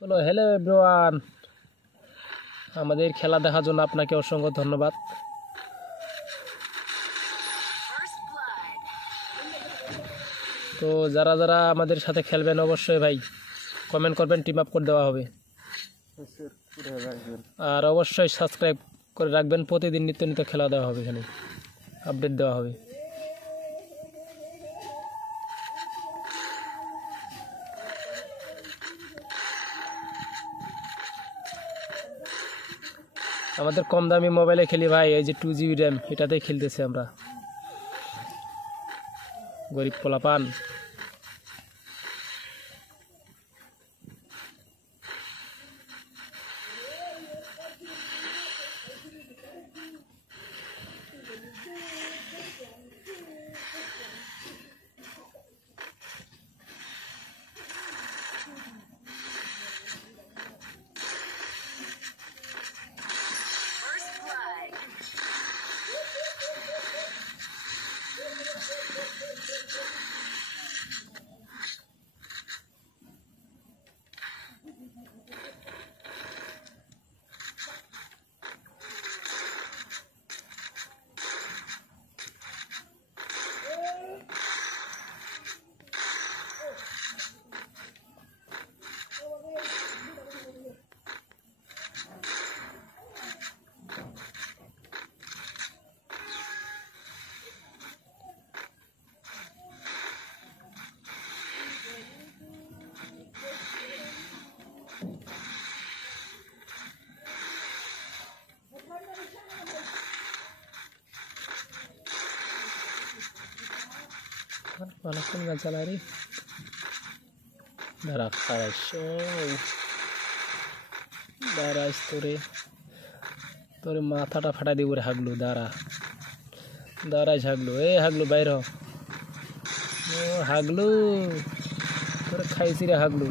বলো hello everyone, আমাদের খেলা দেখার জন্য আপনাকে অসংখ্য ধন্যবাদ। তো যারা যারা আমাদের সাথে খেলবেন অবশ্যই ভাই কমেন্ট করবেন, টিম আপ করে দেওয়া হবে। আর অবশ্যই সাবস্ক্রাইব করে রাখবেন, প্রতিদিন নিত্য নিত্য খেলা দেওয়া হবে, এখানে আপডেট দেওয়া হবে। আমাদের কম দামি মোবাইলে খেলি ভাই, এই যে 2GB র্যাম, এটাতেই খেলতেছি আমরা, গরিব পোলাপান। অনেকক্ষণ গান চালা রে, দাঁড়া দাঁড়াইস তোরে মাথাটা ফাটা দিব রে হাগলু, দাঁড়াইস হাগলু, হাগলু বাইর হ, হাগলু তোরে খাইছি রে হাগলু।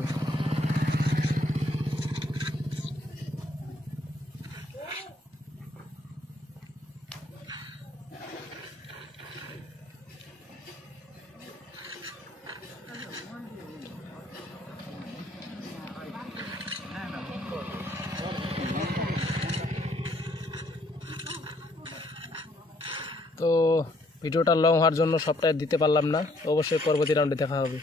তো ভিডিওটা লং হওয়ার জন্য সবটাই দিতে পারলাম না, অবশ্যই পরবর্তী রাউন্ডে দেখা হবে।